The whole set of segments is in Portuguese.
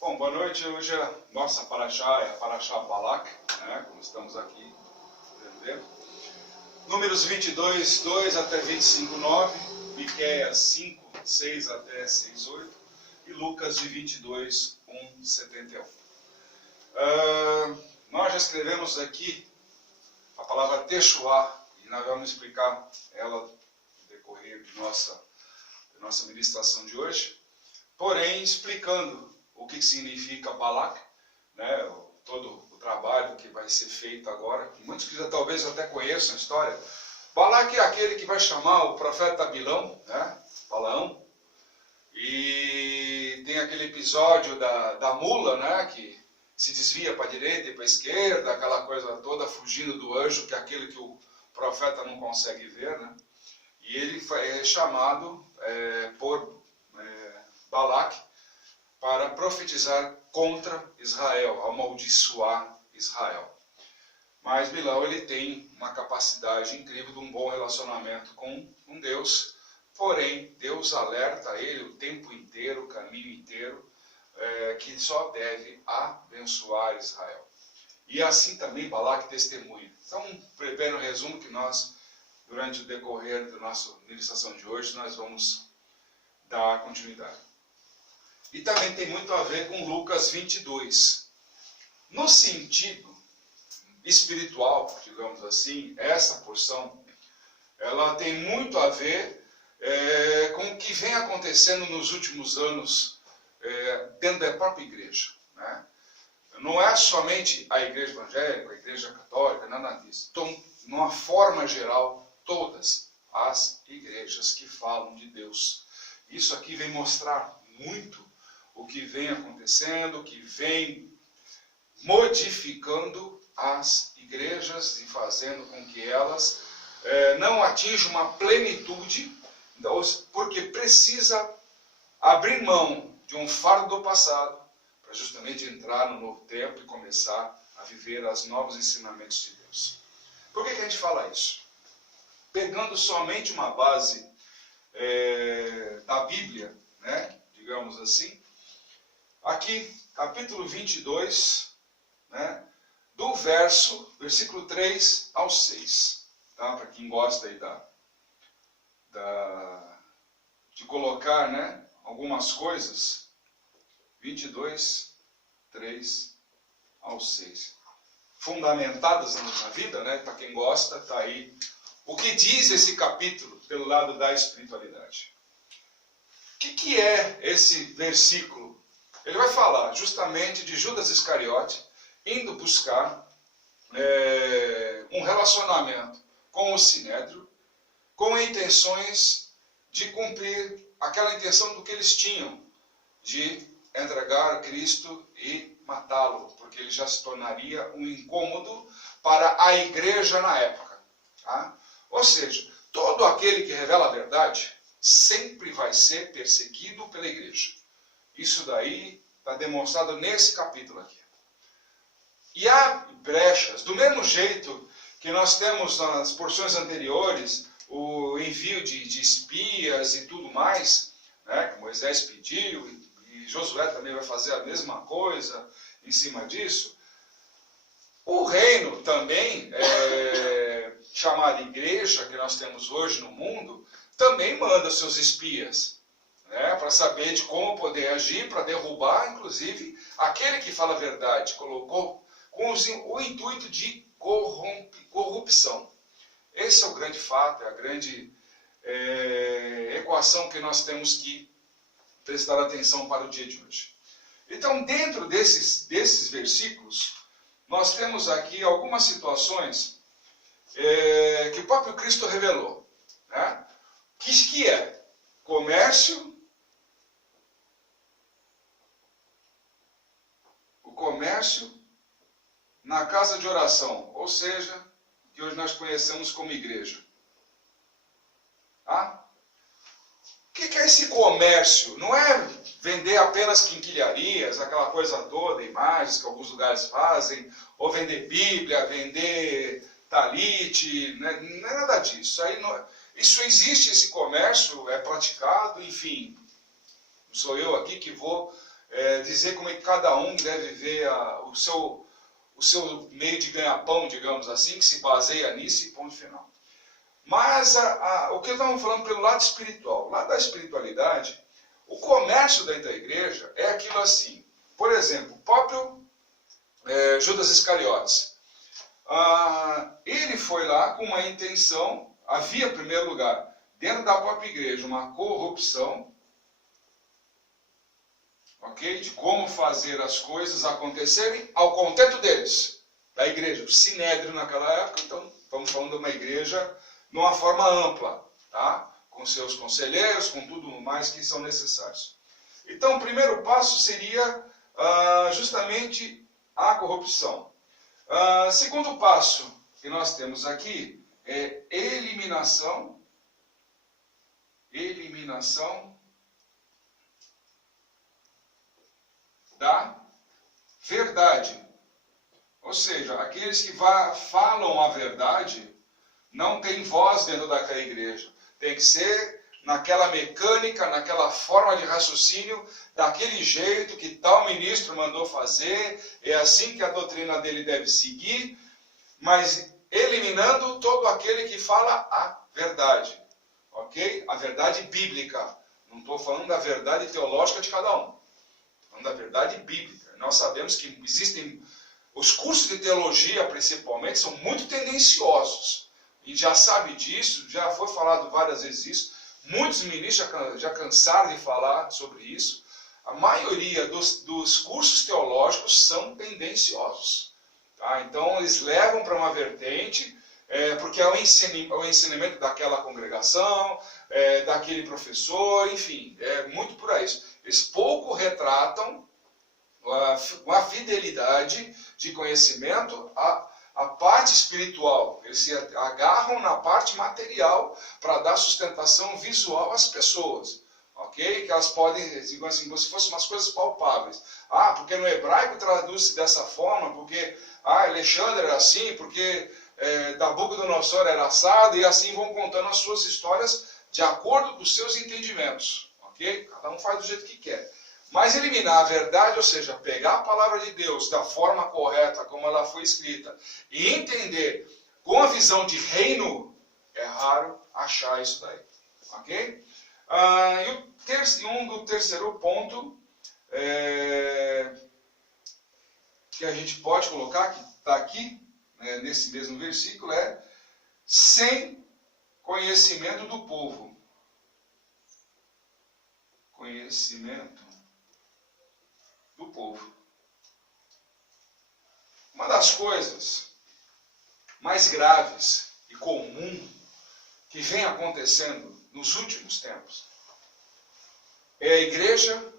Bom, boa noite. Hoje a nossa paraxá é a paraxá Balak, né? Como estamos aqui vendo. Números 22, 2 até 25, 9. Miqueias 5, 6 até 6, 8. E Lucas de 22, 1, 71. Nós já escrevemos aqui a palavra Teshuá, e nós vamos explicar ela no decorrer de nossa ministração de hoje. Porém, explicando o que significa Balak, né, todo o trabalho que vai ser feito agora. Muitos que talvez até conheçam a história. Balak é aquele que vai chamar o profeta Bilão, né, Balaão. E tem aquele episódio da mula, né, que se desvia para a direita e para a esquerda, aquela coisa toda fugindo do anjo, que é aquele que o profeta não consegue ver, né? E ele é chamado por Balak para profetizar contra Israel, amaldiçoar Israel. Mas Bilão, ele tem uma capacidade incrível de um bom relacionamento com Deus, porém Deus alerta ele o tempo inteiro, o caminho inteiro, que só deve abençoar Israel. E assim também Balak testemunha. Então, um breve resumo que nós, durante o decorrer da nossa ministração de hoje, nós vamos dar continuidade. E também tem muito a ver com Lucas 22. No sentido espiritual, digamos assim, essa porção, ela tem muito a ver com o que vem acontecendo nos últimos anos dentro da própria igreja, né? Não é somente a igreja evangélica, a igreja católica, nada disso. Então, numa forma geral, todas as igrejas que falam de Deus. Isso aqui vem mostrar muito o que vem acontecendo, o que vem modificando as igrejas e fazendo com que elas não atinjam uma plenitude, porque precisa abrir mão de um fardo do passado para justamente entrar no novo tempo e começar a viver os novos ensinamentos de Deus. Por que a gente fala isso? Pegando somente uma base da Bíblia, né, digamos assim, aqui, capítulo 22, né, do versículo 3 ao 6. Tá? Para quem gosta aí de colocar, né, algumas coisas, 22, 3 ao 6. Fundamentadas na vida, né, para quem gosta, está aí. O que diz esse capítulo pelo lado da espiritualidade? O que é esse versículo? Ele vai falar justamente de Judas Iscariote indo buscar um relacionamento com o Sinédrio, com intenções de cumprir aquela intenção do que eles tinham, de entregar Cristo e matá-lo, porque ele já se tornaria um incômodo para a igreja na época. Tá? Ou seja, todo aquele que revela a verdade sempre vai ser perseguido pela igreja. Isso daí está demonstrado nesse capítulo aqui. E há brechas, do mesmo jeito que nós temos nas porções anteriores o envio de espias e tudo mais, né, que Moisés pediu, e Josué também vai fazer a mesma coisa em cima disso. O reino também, chamado igreja, que nós temos hoje no mundo, também manda seus espias, né, para saber de como poder agir, para derrubar, inclusive, aquele que fala a verdade, colocou com o intuito de corrupção. Esse é o grande fato, é a grande equação que nós temos que prestar atenção para o dia de hoje. Então, dentro desses versículos, nós temos aqui algumas situações que o próprio Cristo revelou, né? Que é o comércio na casa de oração, ou seja, que hoje nós conhecemos como igreja. Tá? O que é esse comércio? Não é vender apenas quinquilharias, aquela coisa toda, imagens que alguns lugares fazem, ou vender Bíblia, vender talite, né? Não é nada disso. Isso existe, esse comércio é praticado, enfim. Não sou eu aqui que vou dizer como é que cada um deve ver o seu meio de ganhar pão, digamos assim, que se baseia nisso e ponto final. Mas o que estamos falando pelo lado espiritual, lado da espiritualidade, o comércio dentro da igreja é aquilo assim. Por exemplo, o próprio Judas Iscariotes. Ele foi lá com uma intenção, havia, em primeiro lugar, dentro da própria igreja, uma corrupção, ok? De como fazer as coisas acontecerem ao contento deles, da igreja, o sinédrio naquela época. Então, estamos falando de uma igreja numa forma ampla, tá? Com seus conselheiros, com tudo mais que são necessários. Então, o primeiro passo seria justamente a corrupção. Segundo passo que nós temos aqui é eliminação da verdade. Ou seja, aqueles que falam a verdade não têm voz dentro daquela igreja. Tem que ser naquela mecânica, naquela forma de raciocínio, daquele jeito que tal ministro mandou fazer, é assim que a doutrina dele deve seguir, mas eliminando todo aquele que fala a verdade, ok? A verdade bíblica. Não estou falando da verdade teológica de cada um, estou falando da verdade bíblica. Nós sabemos que existem, os cursos de teologia principalmente, são muito tendenciosos, e já sabe disso, já foi falado várias vezes isso. Muitos ministros já cansaram de falar sobre isso. A maioria dos cursos teológicos são tendenciosos. Tá? Então, eles levam para uma vertente, porque é o ensinamento daquela congregação, daquele professor, enfim, é muito por aí. Eles pouco retratam a fidelidade de conhecimento a parte espiritual. Eles se agarram na parte material para dar sustentação visual às pessoas. Ok? Que elas podem, digamos assim, como se fossem umas coisas palpáveis. Porque no hebraico traduz-se dessa forma, porque Alexandre era assim, porque Nabucodonosor era assado, e assim vão contando as suas histórias de acordo com os seus entendimentos. Ok? Cada um faz do jeito que quer. Mas eliminar a verdade, ou seja, pegar a palavra de Deus da forma correta, como ela foi escrita, e entender com a visão de reino, é raro achar isso daí. Ok? E o terceiro ponto que a gente pode colocar, que está aqui, nesse mesmo versículo, é sem conhecimento do povo. Conhecimento do povo. Uma das coisas mais graves e comum que vem acontecendo nos últimos tempos é a igreja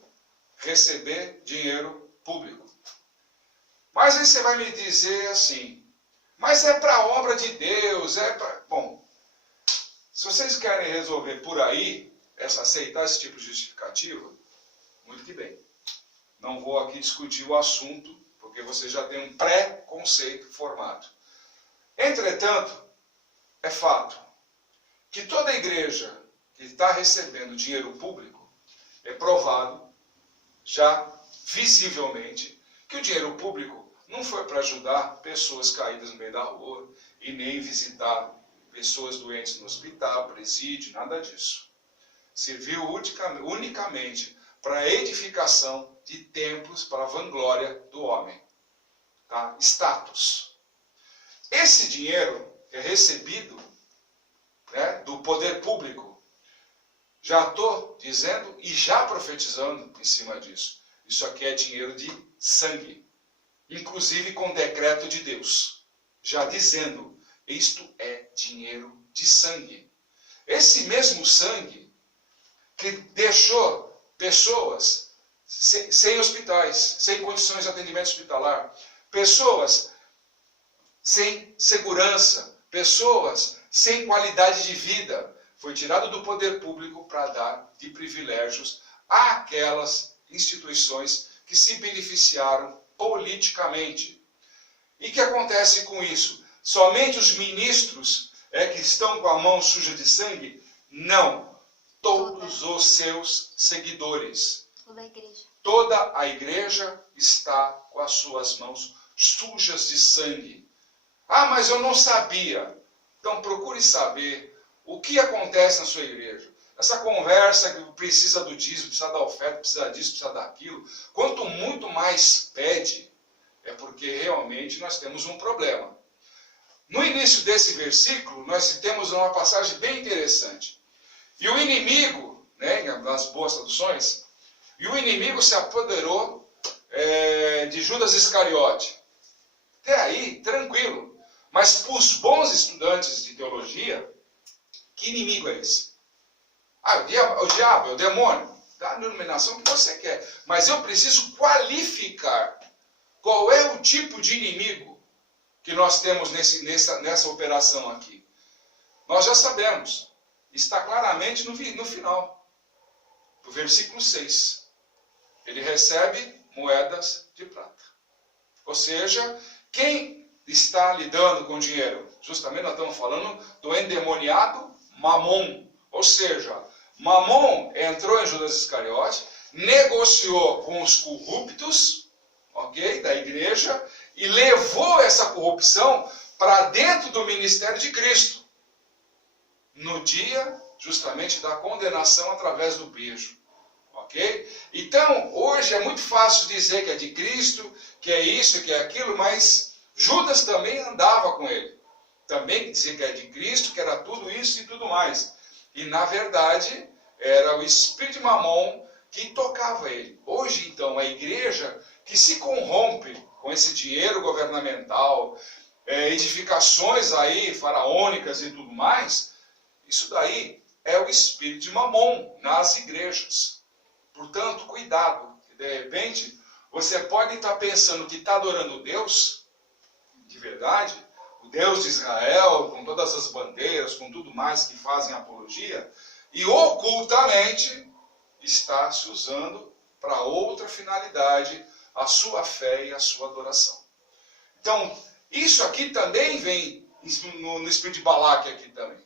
receber dinheiro público. Mas aí você vai me dizer assim, mas é para a obra de Deus, Bom, se vocês querem resolver por aí, aceitar esse tipo de justificativa, muito que bem. Não vou aqui discutir o assunto, porque você já tem um pré-conceito formado. Entretanto, é fato que toda igreja que está recebendo dinheiro público, é provado, já visivelmente, que o dinheiro público não foi para ajudar pessoas caídas no meio da rua, e nem visitar pessoas doentes no hospital, presídio, nada disso. Serviu unicamente para a edificação de templos para a vanglória do homem. Tá? Status. Esse dinheiro é recebido do poder público. Já estou dizendo e já profetizando em cima disso. Isso aqui é dinheiro de sangue. Inclusive com decreto de Deus. Já dizendo, isto é dinheiro de sangue. Esse mesmo sangue que deixou pessoas sem hospitais, sem condições de atendimento hospitalar, pessoas sem segurança, pessoas sem qualidade de vida, foi tirado do poder público para dar de privilégios àquelas instituições que se beneficiaram politicamente. E o que acontece com isso? Somente os ministros que estão com a mão suja de sangue? Não. Todos os seus seguidores. Toda a igreja. toda a igreja está com as suas mãos sujas de sangue. Ah, mas eu não sabia. Então procure saber o que acontece na sua igreja. Essa conversa que precisa do dízimo, precisa da oferta, precisa disso, precisa daquilo. Quanto muito mais pede, é porque realmente nós temos um problema. No início desse versículo, nós temos uma passagem bem interessante. E o inimigo, né, nas boas traduções, e o inimigo se apoderou de Judas Iscariote. Até aí, tranquilo. Mas para os bons estudantes de teologia, que inimigo é esse? Ah, o diabo, é o demônio. Dá a denominação que você quer. Mas eu preciso qualificar qual é o tipo de inimigo que nós temos nessa operação aqui. Nós já sabemos. Está claramente no final do versículo 6. Ele recebe moedas de prata. Ou seja, quem está lidando com dinheiro? Justamente nós estamos falando do endemoniado Mamon. Ou seja, Mamon entrou em Judas Iscariote, negociou com os corruptos, ok, da igreja, e levou essa corrupção para dentro do ministério de Cristo. No dia, justamente, da condenação através do beijo. Ok? Então, hoje é muito fácil dizer que é de Cristo, que é isso, que é aquilo, mas Judas também andava com ele. Também dizia que é de Cristo, que era tudo isso e tudo mais. E, na verdade, era o espírito de Mamon que tocava ele. Hoje, então, a igreja que se corrompe com esse dinheiro governamental, edificações aí faraônicas e tudo mais, isso daí é o espírito de Mamon nas igrejas. Portanto, cuidado, que de repente você pode estar pensando que está adorando Deus, de verdade, o Deus de Israel, com todas as bandeiras, com tudo mais que fazem apologia, e ocultamente está se usando para outra finalidade a sua fé e a sua adoração. Então, isso aqui também vem no espírito de Balaque aqui também.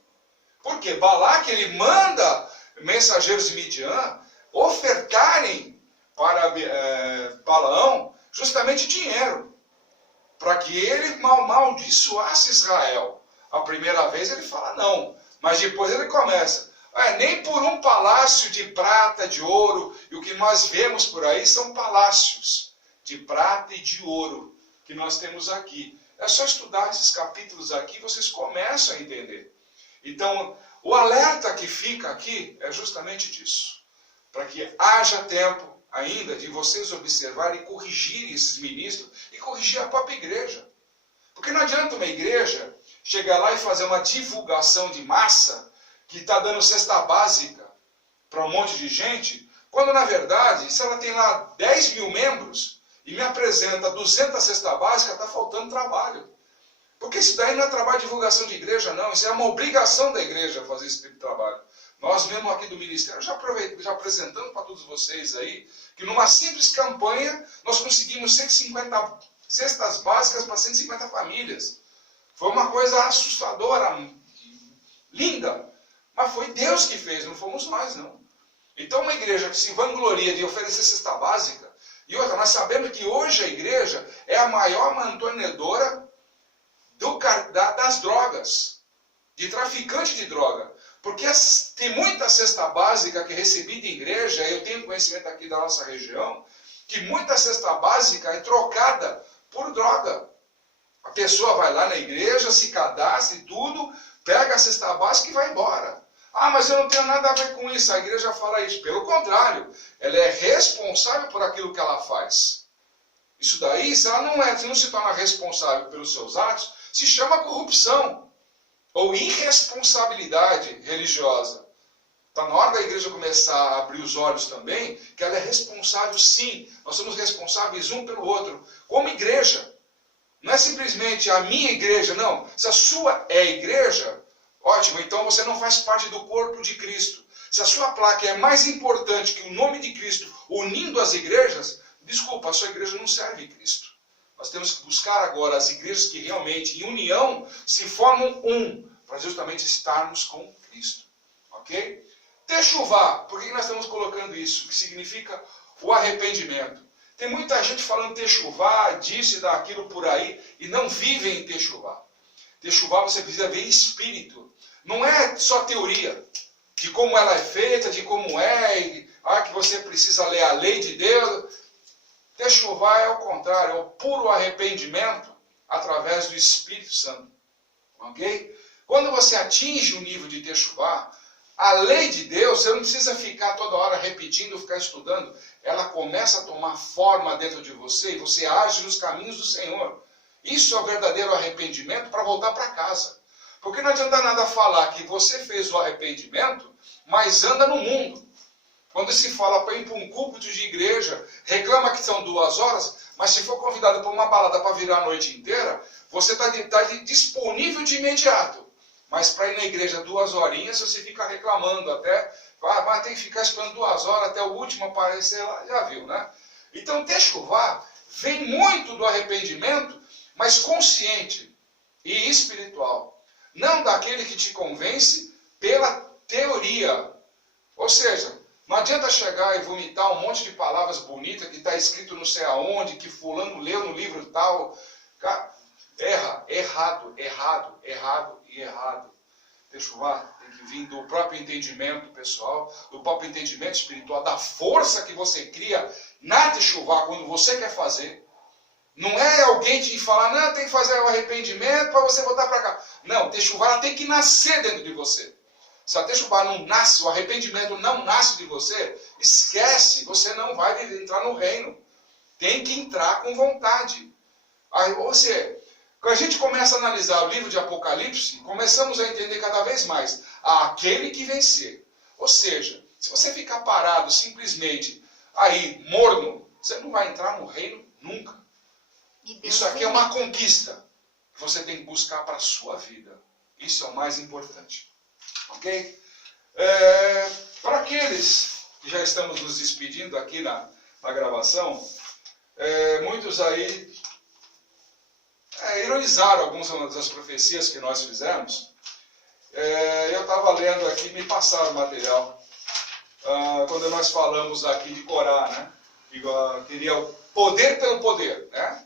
Porque Balaque, ele manda mensageiros de Midian ofertarem para Balaão justamente dinheiro, para que ele amaldiçoasse Israel. A primeira vez ele fala não, mas depois ele começa. Nem por um palácio de prata, de ouro, e o que nós vemos por aí são palácios de prata e de ouro que nós temos aqui. É só estudar esses capítulos aqui e vocês começam a entender. Então, o alerta que fica aqui é justamente disso. Para que haja tempo ainda de vocês observarem e corrigirem esses ministros e corrigir a própria igreja. Porque não adianta uma igreja chegar lá e fazer uma divulgação de massa que está dando cesta básica para um monte de gente, quando na verdade, se ela tem lá 10 mil membros e me apresenta 200 cesta básica, está faltando trabalho. Porque isso daí não é trabalho de divulgação de igreja, não. Isso é uma obrigação da igreja fazer esse tipo de trabalho. Nós mesmo aqui do Ministério, já apresentando para todos vocês aí, que numa simples campanha, nós conseguimos 150 cestas básicas para 150 famílias. Foi uma coisa assustadora, linda. Mas foi Deus que fez, não fomos nós, não. Então uma igreja que se vangloria de oferecer cesta básica, e outra, nós sabemos que hoje a igreja é a maior mantenedora das drogas, de traficante de droga. Porque tem muita cesta básica que é recebida em igreja, eu tenho conhecimento aqui da nossa região, que muita cesta básica é trocada por droga. A pessoa vai lá na igreja, se cadastra e tudo, pega a cesta básica e vai embora. Ah, mas eu não tenho nada a ver com isso, a igreja fala isso. Pelo contrário, ela é responsável por aquilo que ela faz. Isso daí, se ela não se torna responsável pelos seus atos, se chama corrupção. Ou irresponsabilidade religiosa. Está na hora da igreja começar a abrir os olhos também, que ela é responsável sim. Nós somos responsáveis um pelo outro, como igreja. Não é simplesmente a minha igreja, não. Se a sua é igreja, ótimo, então você não faz parte do corpo de Cristo. Se a sua placa é mais importante que o nome de Cristo unindo as igrejas, desculpa, a sua igreja não serve Cristo. Nós temos que buscar agora as igrejas que realmente, em união, se formam um, para justamente estarmos com Cristo. Ok? Techuvá, por que nós estamos colocando isso? Que significa o arrependimento. Tem muita gente falando techuvá, disso e daquilo por aí, e não vivem em techuvá. Techuvá você precisa ver espírito. Não é só teoria de como ela é feita, de como é, que você precisa ler a lei de Deus. Techuvá é o contrário, é o puro arrependimento através do Espírito Santo. Ok? Quando você atinge o nível de techuvá, a lei de Deus, você não precisa ficar toda hora repetindo, ficar estudando. Ela começa a tomar forma dentro de você e você age nos caminhos do Senhor. Isso é o verdadeiro arrependimento para voltar para casa. Porque não adianta nada falar que você fez o arrependimento, mas anda no mundo. Quando se fala para ir para um culto de igreja, reclama que são 2 horas, mas se for convidado para uma balada para virar a noite inteira, você está disponível de imediato. Mas para ir na igreja 2 horinhas, você fica reclamando até, mas tem que ficar esperando 2 horas até o último aparecer lá, já viu, né? Então, techuvá vem muito do arrependimento, mas consciente e espiritual. Não daquele que te convence pela teoria. Ou seja, não adianta chegar e vomitar um monte de palavras bonitas que está escrito não sei aonde, que fulano leu no livro tal. Cara, errado. Techuvá tem que vir do próprio entendimento pessoal, do próprio entendimento espiritual, da força que você cria na techuvá quando você quer fazer. Não é alguém te falar, não, tem que fazer o arrependimento para você voltar para cá. Não, techuvá tem que nascer dentro de você. Se a techuvá não nasce, o arrependimento não nasce de você, esquece, você não vai entrar no reino. Tem que entrar com vontade. Aí, ou seja, quando a gente começa a analisar o livro de Apocalipse, começamos a entender cada vez mais aquele que vencer. Ou seja, se você ficar parado simplesmente aí, morno, você não vai entrar no reino nunca. Isso aqui é uma conquista que você tem que buscar para a sua vida. Isso é o mais importante. Ok? Para aqueles que já estamos nos despedindo aqui na gravação, muitos aí ironizaram algumas das profecias que nós fizemos. Eu estava lendo aqui, me passaram o material, quando nós falamos aqui de Corá, né? Queria o poder pelo poder, né?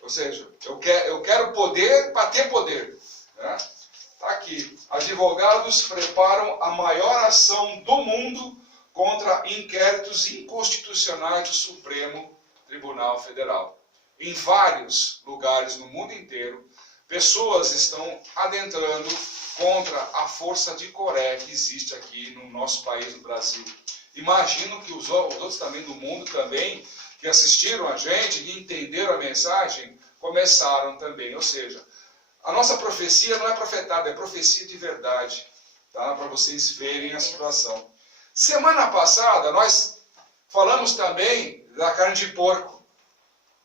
Ou seja, eu quero poder para ter poder, né? Está aqui. Advogados preparam a maior ação do mundo contra inquéritos inconstitucionais do Supremo Tribunal Federal. Em vários lugares no mundo inteiro, pessoas estão adentrando contra a força de Coré que existe aqui no nosso país, no Brasil. Imagino que os outros também do mundo também, que assistiram a gente e entenderam a mensagem, começaram também. Ou seja, a nossa profecia não é profetada, é profecia de verdade, tá? Para vocês verem a situação. Semana passada, nós falamos também da carne de porco.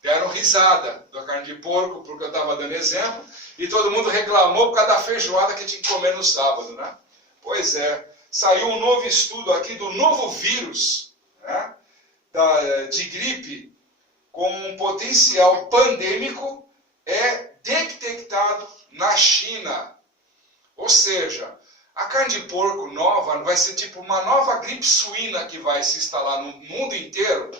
Deram risada da carne de porco, porque eu estava dando exemplo, e todo mundo reclamou por causa da feijoada que tinha que comer no sábado, né? Pois é, saiu um novo estudo aqui do novo vírus, né? De gripe, com um potencial pandêmico, detectado na China. Ou seja, a carne de porco nova vai ser tipo uma nova gripe suína que vai se instalar no mundo inteiro,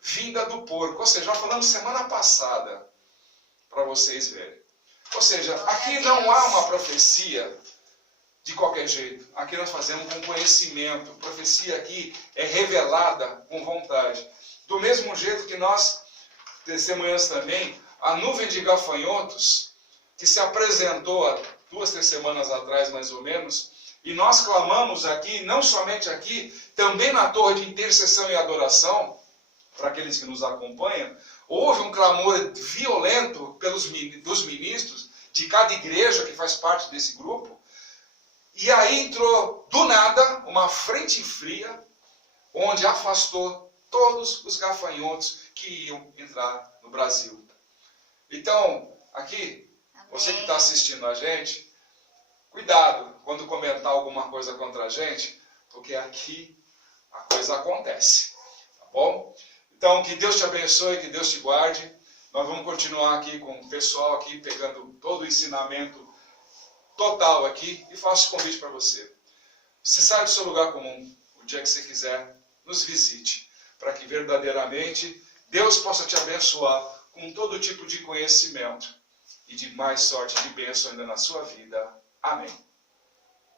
vinda do porco. Ou seja, nós falamos semana passada, para vocês verem. Ou seja, aqui não há uma profecia de qualquer jeito. Aqui nós fazemos com conhecimento. Profecia aqui é revelada com vontade. Do mesmo jeito que nós testemunhamos também a nuvem de gafanhotos que se apresentou há 2, 3 semanas atrás, mais ou menos, e nós clamamos aqui, não somente aqui, também na torre de intercessão e adoração, para aqueles que nos acompanham, houve um clamor violento dos ministros de cada igreja que faz parte desse grupo, e aí entrou do nada uma frente fria, onde afastou todos os gafanhotos que iam entrar no Brasil. Então, aqui, você que está assistindo a gente, cuidado quando comentar alguma coisa contra a gente, porque aqui a coisa acontece, tá bom? Então, que Deus te abençoe, que Deus te guarde. Nós vamos continuar aqui com o pessoal aqui, pegando todo o ensinamento total aqui, e faço convite para você. Você sai do seu lugar comum, o dia que você quiser, nos visite, para que verdadeiramente Deus possa te abençoar com todo tipo de conhecimento e de mais sorte de bênção ainda na sua vida. Amém.